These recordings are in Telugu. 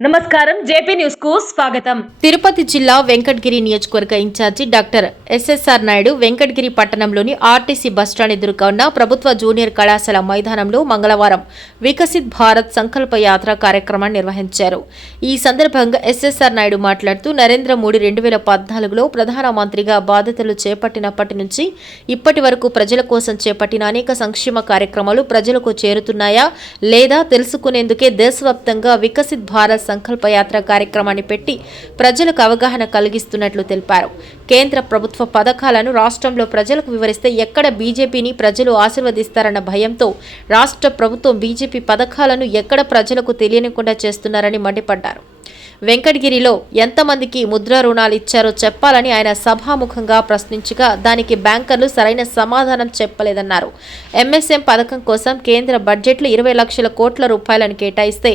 నమస్కారం జేపీ న్యూస్కు స్వాగతం. తిరుపతి జిల్లా వెంకటగిరి నియోజకవర్గ incharge doctor SSR Naidu Venkatagiri పట్టణంలోని ఆర్టీసీ బస్టాండ్ ఎదురుగా ఉన్న ప్రభుత్వ జూనియర్ కళాశాల మైదానంలో మంగళవారం వికసిత్ భారత్ సంకల్ప యాత్ర కార్యక్రమాన్ని నిర్వహించారు. ఈ సందర్భంగా ఎస్ఎస్ఆర్ నాయుడు మాట్లాడుతూ నరేంద్ర మోడీ రెండు వేల పద్నాలుగులో ప్రధానమంత్రిగా బాధ్యతలు చేపట్టినప్పటి నుంచి ఇప్పటి వరకు ప్రజల కోసం చేపట్టిన అనేక సంక్షేమ కార్యక్రమాలు ప్రజలకు చేరుతున్నాయా లేదా తెలుసుకునేందుకే దేశవ్యాప్తంగా వికసిత్ భారత్ సంకల్పయాత్ర కార్యక్రమాన్ని పెట్టి ప్రజలకు అవగాహన కలిగిస్తున్నట్లు తెలిపారు. కేంద్ర ప్రభుత్వ పథకాలను రాష్ట్రంలో ప్రజలకు వివరిస్తే ఎక్కడ బీజేపీని ప్రజలు ఆశీర్వదిస్తారన్న భయంతో రాష్ట్ర ప్రభుత్వం బీజేపీ పథకాలను ఎక్కడ ప్రజలకు తెలియనికుండా చేస్తున్నారని మండిపడ్డారు. వెంకటగిరిలో ఎంతమందికి ముద్ర రుణాలు ఇచ్చారో చెప్పాలని ఆయన సభాముఖంగా ప్రశ్నించగా దానికి బ్యాంకర్లు సరైన సమాధానం చెప్పలేదన్నారు. ఎంఎస్ఎం పథకం కోసం కేంద్ర బడ్జెట్లో ఇరవై లక్షల కోట్ల రూపాయలను కేటాయిస్తే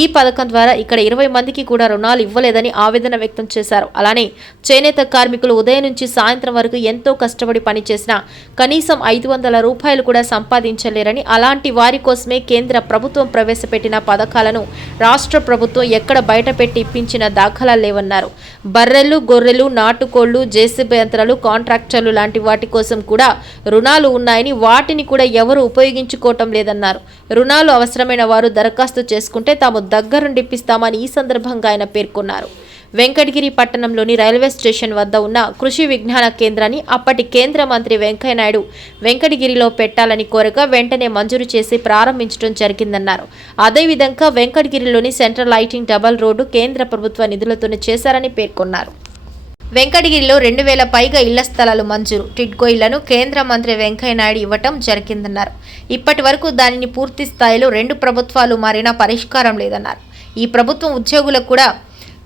ఈ పథకం ద్వారా ఇక్కడ ఇరవై మందికి కూడా రుణాలు ఇవ్వలేదని ఆవేదన వ్యక్తం చేశారు. అలానే చేనేత కార్మికులు ఉదయం నుంచి సాయంత్రం వరకు ఎంతో కష్టపడి పనిచేసినా కనీసం ఐదు వందల రూపాయలు కూడా సంపాదించలేరని అలాంటి వారి కోసమే కేంద్ర ప్రభుత్వం ప్రవేశపెట్టిన పథకాలను రాష్ట్ర ప్రభుత్వం ఎక్కడ బయటపెట్టి ఇప్పించిన దాఖలాలు లేవన్నారు. బర్రెలు గొర్రెలు నాటుకోళ్ళు జేసీబీ యంత్రాలు కాంట్రాక్టర్లు లాంటి వాటి కోసం కూడా రుణాలు ఉన్నాయని వాటిని కూడా ఎవరు ఉపయోగించుకోవటం లేదన్నారు. రుణాలు అవసరమైన వారు దరఖాస్తు చేసుకుంటే తాము దగ్గరుండిప్పిస్తామని ఈ సందర్భంగా ఆయన పేర్కొన్నారు. వెంకటగిరి పట్టణంలోని రైల్వే స్టేషన్ వద్ద ఉన్న కృషి విజ్ఞాన కేంద్రాన్ని అప్పటి కేంద్ర మంత్రి వెంకయ్యనాయుడు వెంకటగిరిలో పెట్టాలని కోరగా వెంటనే మంజూరు చేసి ప్రారంభించడం జరిగిందన్నారు. అదేవిధంగా వెంకటగిరిలోని సెంట్రల్ లైటింగ్ డబల్ రోడ్డు కేంద్ర ప్రభుత్వ నిధులతోనే చేశారని పేర్కొన్నారు. వెంకటగిరిలో రెండు వేల పైగా ఇళ్ళ స్థలాలు మంజూరు. టిడ్కో ఇళ్ళను కేంద్ర మంత్రి వెంకయ్యనాయుడు ఇవ్వటం జరిగిందన్నారు. ఇప్పటి వరకు దానిని పూర్తి స్థాయిలో రెండు ప్రభుత్వాలు మారినా పరిష్కారం లేదన్నారు. ఈ ప్రభుత్వం ఉద్యోగులకు కూడా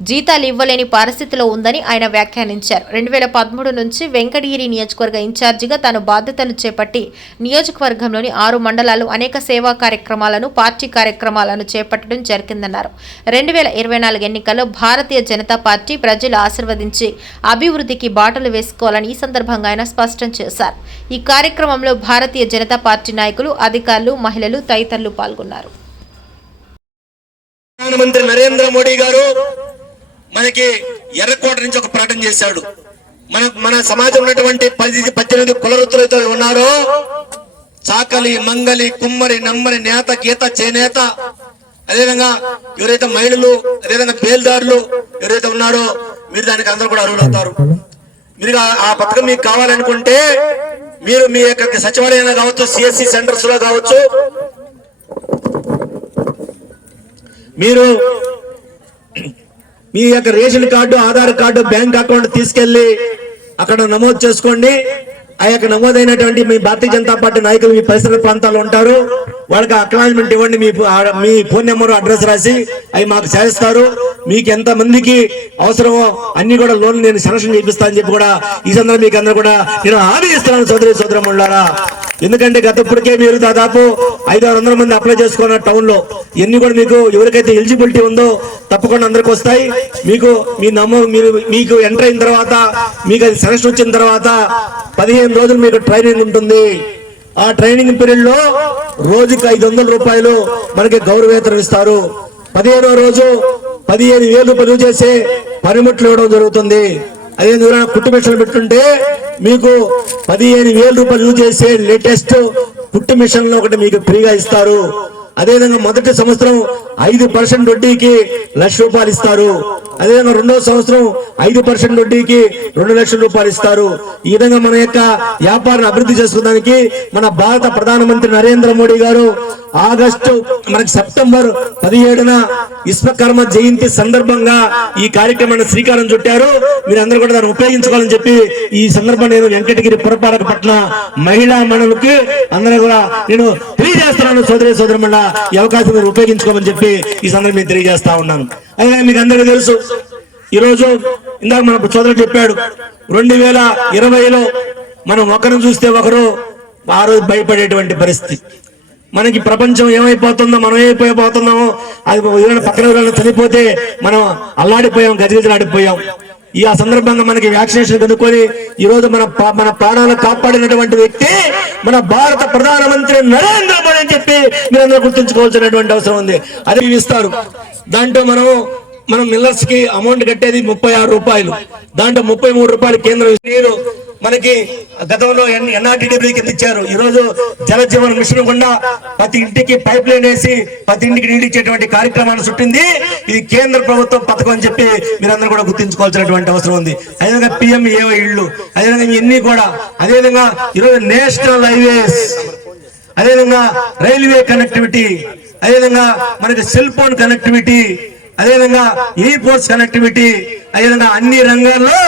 జీతాలు ఇవ్వలేని పరిస్థితిలో ఉందని ఆయన వ్యాఖ్యానించారు. రెండు వేల పదమూడు నుంచి వెంకటగిరి నియోజకవర్గ ఇన్ఛార్జిగా తాను బాధ్యతలు చేపట్టి నియోజకవర్గంలోని ఆరు మండలాలు అనేక సేవా కార్యక్రమాలను పార్టీ కార్యక్రమాలను చేపట్టడం జరిగిందన్నారు. రెండు వేల ఇరవై నాలుగు ఎన్నికల్లో భారతీయ జనతా పార్టీ ప్రజలు ఆశీర్వదించి అభివృద్ధికి బాటలు వేసుకోవాలని ఈ సందర్భంగా ఆయన స్పష్టం చేశారు. ఈ కార్యక్రమంలో భారతీయ జనతా పార్టీ నాయకులు అధికారులు మహిళలు తదితరులు పాల్గొన్నారు. ప్రధానమంత్రి నరేంద్ర మోడీ గారు మనకి ఎర్రకోట నుంచి ఒక ప్రకటన చేశాడు. మన మన సమాజం ఉన్నటువంటి పది పద్దెనిమిది కులవృత్తులతో ఉన్నారో చాకలి మంగలి కుమ్మరి నమ్మరి నేత గీత చేనేత అదేవిధంగా ఎవరైతే మహిళలు అదేవిధంగా బేల్దారులు ఎవరైతే ఉన్నారో మీరు దానికి అందరూ కూడా అర్హులవుతారు. మీరు ఆ- ఆ పథకం మీకు కావాలనుకుంటే మీరు మీ యొక్క సచివాలయంలో కావచ్చు సిఎస్సి సెంటర్స్లో కావచ్చు మీరు మీ యొక్క ration card Aadhaar card bank account తీసుకెళ్ళి అక్కడ నమోదు చేసుకోండి. ఆ యొక్క నమోదైనటువంటి మీ భారతీయ జనతా పార్టీ నాయకులు మీ పరిసర ప్రాంతాల్లో ఉంటారు. వాళ్ళకి అక్నాలజ్మెంట్ ఇవ్వండి మీ మీ ఫోన్ నెంబర్ అడ్రస్ రాసి అవి మాకు చేస్తారు. మీకు ఎంత మందికి అవసరమో అన్ని కూడా లోన్ నేను సెలక్షన్ చేపిస్తా అని చెప్పి కూడా ఈ సందర్భం మీకు అందరూ కూడా నేను హామీ ఇస్తున్నాను సోదరి సోదరములారా. ఎందుకంటే గత ఇప్పటికే మీరు దాదాపు ఐదు ఆరు వందల మంది అప్లై చేసుకున్న టౌన్లో ఎన్ని కూడా మీకు ఎవరికైతే ఎలిజిబిలిటీ ఉందో తప్పకుండా అందరికి వస్తాయి. మీకు మీ నమో మీరు మీకు ఎంటర్ అయిన తర్వాత మీకు అది సెలక్షన్ వచ్చిన తర్వాత పదిహేను రోజులు మీకు ట్రైనింగ్ ఉంటుంది. ఆ ట్రైనింగ్ పీరియడ్లో రోజుకి ఐదు వందల రూపాయలు మనకి గౌరవేతనం ఇస్తారు. పదిహేనో రోజు పదిహేను వేలు పనులు చేసే పనిముట్లు ఇవ్వడం జరుగుతుంది. అదే విధంగా కుట్టు మిషన్లు పెట్టుంటే మీకు పదిహేను వేల రూపాయలు యూజ్ చేసే లేటెస్ట్ కుట్టు మిషన్లు ఒకటి మీకు ఫ్రీగా ఇస్తారు. అదేవిధంగా మొదటి సంవత్సరం ఐదు పర్సెంట్ వడ్డీకి లక్ష రూపాయలు ఇస్తారు. అదేవిధంగా రెండవ సంవత్సరం ఐదు పర్సెంట్ వడ్డీకి రెండు లక్షల రూపాయలు ఇస్తారు. ఈ విధంగా మన యొక్క వ్యాపారాన్ని అభివృద్ధి చేసుకోవడానికి మన భారత ప్రధానమంత్రి నరేంద్ర మోడీ గారు ఆగస్టు మనకి సెప్టెంబర్ పదిహేడున విశ్వకర్మ జయంతి సందర్భంగా ఈ కార్యక్రమాన్ని శ్రీకారం చుట్టారు. మీరందరూ కూడా దాన్ని ఉపయోగించుకోవాలని చెప్పి ఈ సందర్భం నేను వెంకటగిరి పురపాలక పట్ల మహిళా మండలికి అందరూ కూడా నేను తెలియజేస్తున్నాను. సోదరి సోదరుమల్ల ఈ అవకాశం మీరు ఉపయోగించుకోమని చెప్పి ఈ సందర్భం తెలియజేస్తా ఉన్నాను. అయితే మీకు అందరికీ తెలుసు ఈ రోజు ఇందాక మన సోదరుడు చెప్పాడు రెండు వేల ఇరవైలో మనం ఒకరిని చూస్తే ఒకరు ఆ రోజు భయపడేటువంటి పరిస్థితి. మనకి ప్రపంచం ఏమైపోతుందో మనం ఏమైపోతున్నామో అది ఎవరైనా పక్కన ఎవరైనా చనిపోతే మనం అల్లాడిపోయాం గజగజలాడిపోయాం ఈ ఆ సందర్భంగా మనకి వ్యాక్సినేషన్ కనుక్కొని ఈ రోజు మన పా- మన ప్రాణాలు కాపాడినటువంటి వ్యక్తి మన భారత ప్రధానమంత్రి నరేంద్ర మోడీ అని చెప్పి మీరందరూ గుర్తుంచుకోవాల్సినటువంటి అవసరం ఉంది. అది ఇస్తారు. దాంట్లో మనం మనం మిల్లర్స్కి అమౌంట్ కట్టేది ముప్పై ఆరు రూపాయలు. దాంట్లో ముప్పై మూడు రూపాయలు కేంద్రం నేను మనకి గతంలో ఎన్ఆర్టీడబ్ల్యూ కింద ఇచ్చారు ఈ రోజు జల జీవన మిషన్ గుండా ప్రతి ఇంటికి పైప్ లైన్ వేసి ప్రతి ఇంటికి నీళ్ళు ఇచ్చేటువంటి కార్యక్రమాన్ని చుట్టింది. ఇది కేంద్ర ప్రభుత్వం పథకం అని చెప్పి మీరందరూ కూడా గుర్తించుకోవాల్సినటువంటి అవసరం ఉంది. అదేవిధంగా పిఎంఏవో ఇళ్ళు అదేవిధంగా ఇవన్నీ కూడా అదేవిధంగా ఈరోజు నేషనల్ హైవేస్ అదేవిధంగా రైల్వే కనెక్టివిటీ అదేవిధంగా మనకి సెల్ ఫోన్ కనెక్టివిటీ అదేవిధంగా ఎయిర్పోర్ట్స్ కనెక్టివిటీ అదేవిధంగా అన్ని రంగాల్లో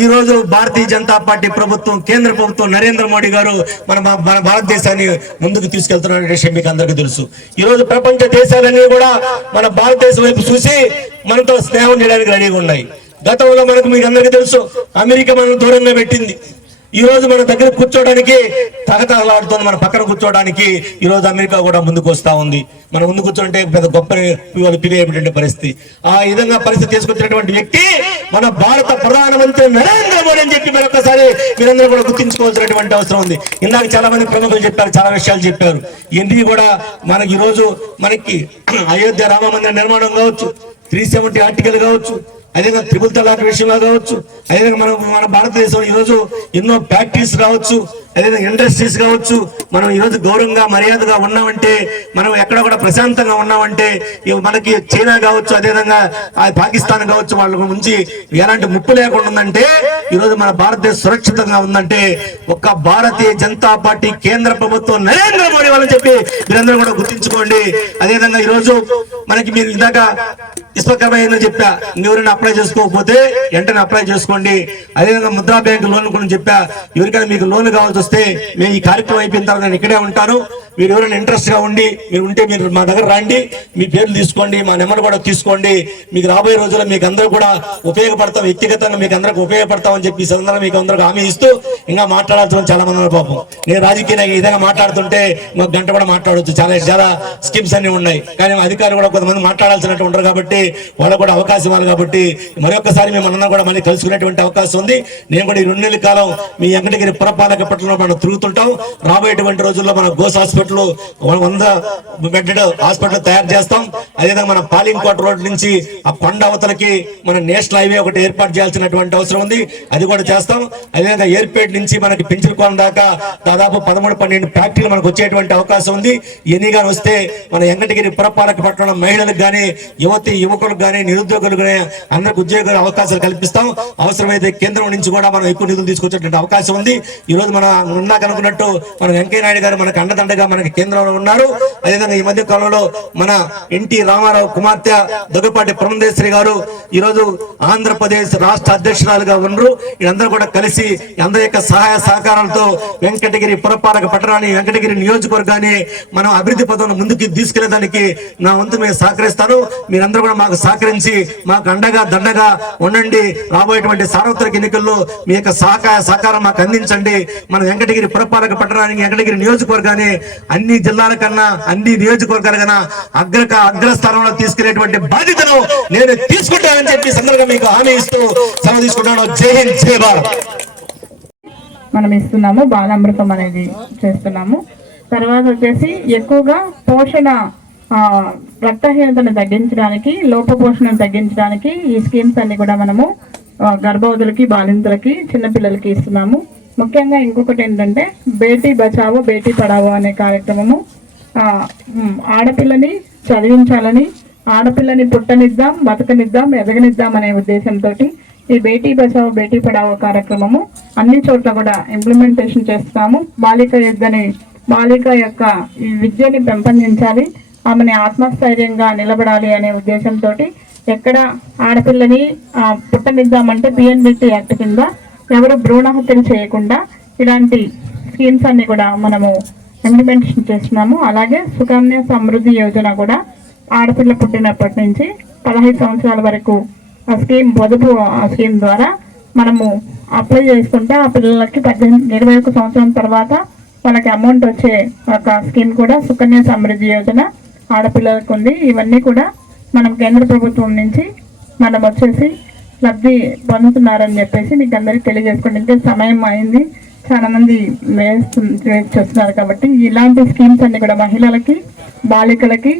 ఈ రోజు భారతీయ జనతా పార్టీ ప్రభుత్వం కేంద్ర ప్రభుత్వం నరేంద్ర మోడీ గారు మన భా- మన భారతదేశాన్ని ముందుకు తీసుకెళ్తున్న విషయం మీకు అందరికీ తెలుసు. ఈ రోజు ప్రపంచ దేశాలన్నీ కూడా మన భారతదేశం వైపు చూసి మనతో స్నేహం చేయడానికి రెడీగా ఉన్నాయి. గతంలో మనకు మీకు అందరికీ తెలుసు అమెరికా మనం దూరంగా పెట్టింది. ఈ రోజు మన దగ్గర కూర్చోడానికి తగతగలాడుతుంది మన పక్కన కూర్చోడానికి. ఈ రోజు అమెరికా కూడా ముందుకు వస్తా ఉంది. మనం ముందు కూర్చుంటే పెద్ద గొప్ప పిలియేటువంటి పరిస్థితి. ఆ విధంగా పరిస్థితి తీసుకొచ్చినటువంటి వ్యక్తి మన భారత ప్రధానమంత్రి నరేంద్ర మోడీ అని చెప్పి మరొకసారి మీరందరూ కూడా గుర్తించుకోవాల్సినటువంటి అవసరం ఉంది. ఇందాక చాలా మంది ప్రముఖులు చెప్పారు చాలా విషయాలు చెప్పారు. ఎన్ని కూడా మనకి ఈ రోజు మనకి అయోధ్య రామ మందిర నిర్మాణం కావచ్చు త్రీ సెవెంటీ ఆర్టికల్ కావచ్చు అదేవిధంగా త్రిపుల్ తలాక్ విషయంలో కావచ్చు. అదేవిధంగా మనం మన భారతదేశంలో ఈరోజు ఎన్నో ఫ్యాక్టరీస్ కావచ్చు అదేవిధంగా ఇండస్ట్రీస్ కావచ్చు మనం ఈరోజు గౌరవంగా మర్యాదగా ఉన్నామంటే మనం ఎక్కడ కూడా ప్రశాంతంగా ఉన్నామంటే మనకి చైనా కావచ్చు అదేవిధంగా పాకిస్తాన్ కావచ్చు వాళ్ళ నుంచి ఎలాంటి ముప్పు లేకుండా ఉందంటే ఈరోజు మన భారతదేశం సురక్షితంగా ఉందంటే ఒక్క భారతీయ జనతా పార్టీ కేంద్ర ప్రభుత్వం నరేంద్ర మోడీ వాళ్ళని చెప్పి మీరందరూ కూడా గుర్తించుకోండి. అదేవిధంగా ఈరోజు మనకి మీరు ఇందాక ఇష్టకరమైన చెప్పా ఎవరైనా అప్లై చేసుకోకపోతే వెంటనే అప్లై చేసుకోండి. అదేవిధంగా ముద్రా బ్యాంక్ లోన్ కూడా చెప్పా ఎవరికైనా మీకు లోన్ కావాల్సి వస్తే మేము ఈ కార్యక్రమం అయిపోయిన తర్వాత నేను ఇక్కడే ఉంటాను. మీరు ఎవరైనా ఇంట్రెస్ట్గా ఉండి మీరు ఉంటే మీరు మా దగ్గర రండి మీ పేర్లు తీసుకోండి మా నెంబర్ కూడా తీసుకోండి మీకు రాబోయే రోజుల్లో మీకు అందరూ కూడా ఉపయోగపడతాం వ్యక్తిగతంగా మీకు అందరికి ఉపయోగపడతామని చెప్పి సందర్భంగా మీకు అందరికి హామీ ఇస్తూ ఇంకా మాట్లాడాల్సిన చాలా మంది పాపం. నేను రాజకీయ నాయకులు ఈ విధంగా మాట్లాడుతుంటే మాకు గంట కూడా మాట్లాడవచ్చు చాలా చాలా స్కీమ్స్ అన్ని ఉన్నాయి. కానీ అధికారులు కూడా కొంతమంది మాట్లాడాల్సినట్టు ఉంటారు కాబట్టి వాళ్ళకు కూడా అవకాశం ఇవ్వాలి కాబట్టి మరొకసారి మేము కూడా మళ్ళీ కలుసుకునేటువంటి అవకాశం ఉంది. నేను కూడా ఈ రెండు నెలల కాలం మీ వెంకటగిరి పురపాలక పట్టణంలో మనం తిరుగుతుంటాం. రాబోయేటువంటి రోజుల్లో మన గోస్ హాస్పిటల్ వంద బెడ్డెడ్ హాస్పిటల్ తయారు చేస్తాం. అదేవిధంగా మన పాలింకోట రోడ్ నుంచి ఆ కొండ అవతలకి మన నేషనల్ హైవే ఒకటి ఏర్పాటు చేయాల్సినటువంటి అవసరం ఉంది. అది కూడా చేస్తాం. అదేవిధంగా ఎయిర్పేట్ నుంచి మనకి పింఛన్ దాకా దాదాపు పదమూడు పన్నెండు ఫ్యాక్టరీలు మనకు వచ్చేటువంటి అవకాశం ఉంది. ఎన్ని కానీ వస్తే మన వెంకటగిరి పురపాలక పట్టణం మహిళలకు కానీ యువతి యువకులకు కానీ నిరుద్యోగులకు కానీ అందరికి ఉద్యోగ అవకాశాలు కల్పిస్తాం. అవసరమైతే కేంద్రం నుంచి కూడా మనం ఎక్కువ నిధులు తీసుకొచ్చేటువంటి అవకాశం ఉంది. ఈ రోజు మన ఇందాక మన వెంకయ్య నాయుడు గారు మనకు అండదండగా మనకి కేంద్రంలో ఉన్నారు. అదేవిధంగా ఈ మధ్య కాలంలో మన ఎన్టీ రామారావు కుమార్తె దగ్గుపాటి పురంధేశ్వరి గారు ఈ రోజు ఆంధ్రప్రదేశ్ రాష్ట్ర అధ్యక్షురాలుగా ఉన్నారు. వీళ్ళందరూ కూడా కలిసి అందరి యొక్క సహాయ సహకారాలతో వెంకటగిరి పురపాలక పట్టణాన్ని వెంకటగిరి నియోజకవర్గాన్ని మనం అభివృద్ధి పదంలో ముందుకు తీసుకెళ్ళేదానికి నా వంతు మేము సహకరిస్తాను. మీరందరూ కూడా మాకు సహకరించి మాకు అండగా దండగా ఉండండి. రాబోయేటువంటి సార్వత్రిక ఎన్నికల్లో మీ యొక్క సహకార సహకారం మాకు అందించండి. మన వెంకటగిరి పురపాలక పట్టణానికి వెంకటగిరి నియోజకవర్గాన్ని అన్ని జిల్లాల కన్నా అన్ని నియోజకవర్గాల కన్నా అగ్ర అగ్రస్థానంలో తీసుకెళ్ళేటువంటి బాధ్యతను నేను తీసుకుంటానని చెప్పి సందర్భంగా మీకు హామీ ఇస్తూ సెలవు తీసుకుంటాను జై హింద్ జై భారత్. మనం ఇస్తున్నాము బాలామృతం అనేది చేస్తున్నాము. తర్వాత వచ్చేసి ఎక్కువగా పోషణ రక్తహీనతను తగ్గించడానికి లోపపోషణను తగ్గించడానికి ఈ స్కీమ్స్ అన్ని కూడా మనము గర్భవతులకి బాలింతలకి చిన్నపిల్లలకి ఇస్తున్నాము. ముఖ్యంగా ఇంకొకటి ఏంటంటే బేటీ బచావో బేటీ పడావో అనే కార్యక్రమము ఆడపిల్లని చదివించాలని ఆడపిల్లని పుట్టనిద్దాం బతకనిద్దాం ఎదగనిద్దాం అనే ఉద్దేశంతో ఈ బేటీ బచావో బేటీ పడావో కార్యక్రమము అన్ని చోట్ల కూడా ఇంప్లిమెంటేషన్ చేస్తాము. బాలిక యుద్ధని బాలిక యొక్క ఈ విద్యని పెంపొందించాలి ఆమెని ఆత్మస్థైర్యంగా నిలబడాలి అనే ఉద్దేశంతో ఎక్కడ ఆడపిల్లని పుట్టనిద్దామంటే పిఎన్బిటి యాక్ట్ కింద ఎవరు భ్రూణ హత్యలు చేయకుండా ఇలాంటి స్కీమ్స్ అన్ని కూడా మనము ఇంప్లిమెంటేషన్ చేస్తున్నాము. అలాగే సుకన్య సమృద్ధి యోజన కూడా ఆడపిల్ల పుట్టినప్పటి నుంచి పదహైదు సంవత్సరాల వరకు ఆ స్కీమ్ పొదుపు ఆ స్కీమ్ ద్వారా మనము అప్లై చేసుకుంటే ఆ పిల్లలకి పద్దెనిమిది ఇరవై ఒక సంవత్సరం తర్వాత వాళ్ళకి అమౌంట్ వచ్చే ఒక స్కీమ్ కూడా సుకన్య సమృద్ధి యోజన ఆడపిల్లలకు ఉంది ఇవన్నీ కూడా మనం కేంద్ర ప్రభుత్వం నుంచి మనం వచ్చేసి లబ్ధి పొందుతున్నారని చెప్పేసి మీకు అందరికీ తెలియజేసుకోండి. ఇంకా సమయం అయింది. చాలా మంది వేస్తు కాబట్టి ఇలాంటి స్కీమ్స్ అన్ని కూడా మహిళలకి బాలికలకి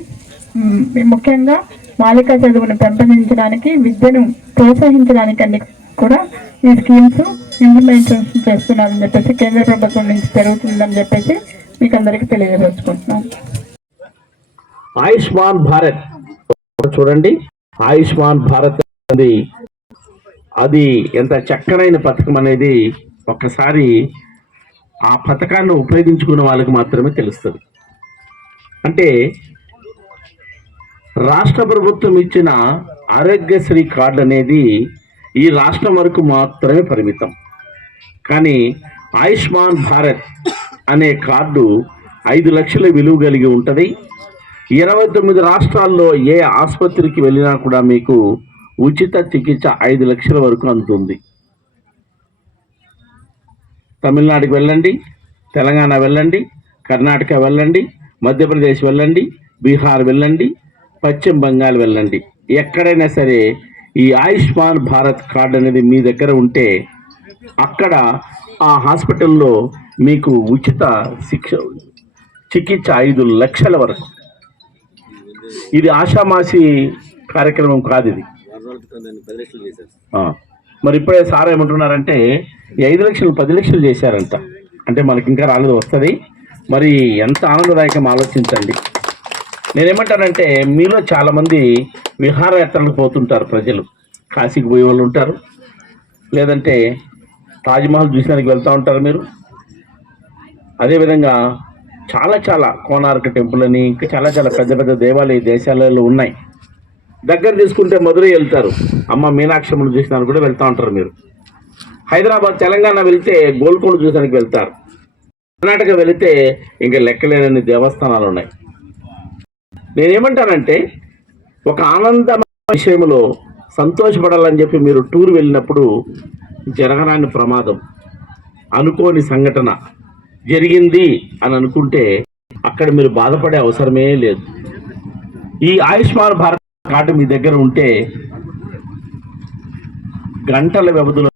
ముఖ్యంగా బాలిక చదువును పెంపొందించడానికి విద్యను ప్రోత్సహించడానికి అన్ని కూడా ఈ స్కీమ్స్ ఇంప్లిమెంటేషన్ చేస్తున్నారని చెప్పేసి కేంద్ర ప్రభుత్వం నుంచి జరుగుతుందని చెప్పేసి మీకు అందరికీ తెలియజేసుకుంటున్నాను ఆయుష్మాన్ భారత్ చూడండి. ఆయుష్మాన్ భారత్ అనేది అది ఎంత చక్కనైన పథకం అనేది ఒక్కసారి ఆ పథకాన్ని ఉపయోగించుకున్న వాళ్ళకి మాత్రమే తెలుస్తుంది. అంటే రాష్ట్ర ప్రభుత్వం ఇచ్చిన ఆరోగ్యశ్రీ కార్డు అనేది ఈ రాష్ట్రం వరకు మాత్రమే పరిమితం. కానీ ఆయుష్మాన్ భారత్ అనే కార్డు ఐదు లక్షల విలువ కలిగి ఉంటుంది. ఇరవై తొమ్మిది రాష్ట్రాల్లో ఏ ఆసుపత్రికి వెళ్ళినా కూడా మీకు ఉచిత చికిత్స ఐదు లక్షల వరకు అందుతుంది. తమిళనాడుకి వెళ్ళండి తెలంగాణ వెళ్ళండి కర్ణాటక వెళ్ళండి మధ్యప్రదేశ్ వెళ్ళండి బీహార్ వెళ్ళండి పశ్చిమ బంగాల్ వెళ్ళండి. ఎక్కడైనా సరే ఈ ఆయుష్మాన్ భారత్ కార్డు అనేది మీ దగ్గర ఉంటే అక్కడ ఆ హాస్పిటల్లో మీకు ఉచిత శిక్ష చికిత్స ఐదు లక్షల వరకు. ఇది ఆషామాసి కార్యక్రమం కాదు ఇది. మరి ఇప్పుడే సార్ ఏమంటున్నారంటే ఐదు లక్షలు పది లక్షలు చేశారంట. అంటే మనకి ఇంకా రాలేదు వస్తుంది. మరి ఎంత ఆనందదాయకం ఆలోచించండి. నేనేమంటానంటే మీలో చాలామంది విహారయాత్రలకు పోతుంటారు ప్రజలు. కాశీకి పోయే వాళ్ళు ఉంటారు. లేదంటే తాజ్మహల్ చూసినానికి వెళ్తూ ఉంటారు మీరు. అదేవిధంగా చాలా చాలా కోనార్క్ టెంపుల్ అని ఇంకా చాలా చాలా పెద్ద పెద్ద దేవాలయ దేశాలలో ఉన్నాయి. దగ్గర తీసుకుంటే మధురై వెళ్తారు. అమ్మ మీనాక్షమ్మను చూసినాను కూడా వెళ్తూ ఉంటారు మీరు. హైదరాబాద్ తెలంగాణ వెళ్తే గోల్కొండ చూసానికి వెళ్తారు. కర్ణాటక వెళితే ఇంకా లెక్కలేనన్ని దేవస్థానాలు ఉన్నాయి. నేనేమంటానంటే ఒక ఆనందమైన విషయంలో సంతోషపడాలని చెప్పి మీరు టూర్ వెళ్ళినప్పుడు జరగనాన్ని ప్రమాదం అనుకోని సంఘటన జరిగింది అని అనుకుంటే అక్కడ మీరు బాధపడే అవసరమే లేదు. ఈ ఆయుష్మాన్ భారత్ కార్డు మీ దగ్గర ఉంటే గంటల వ్యవధిలో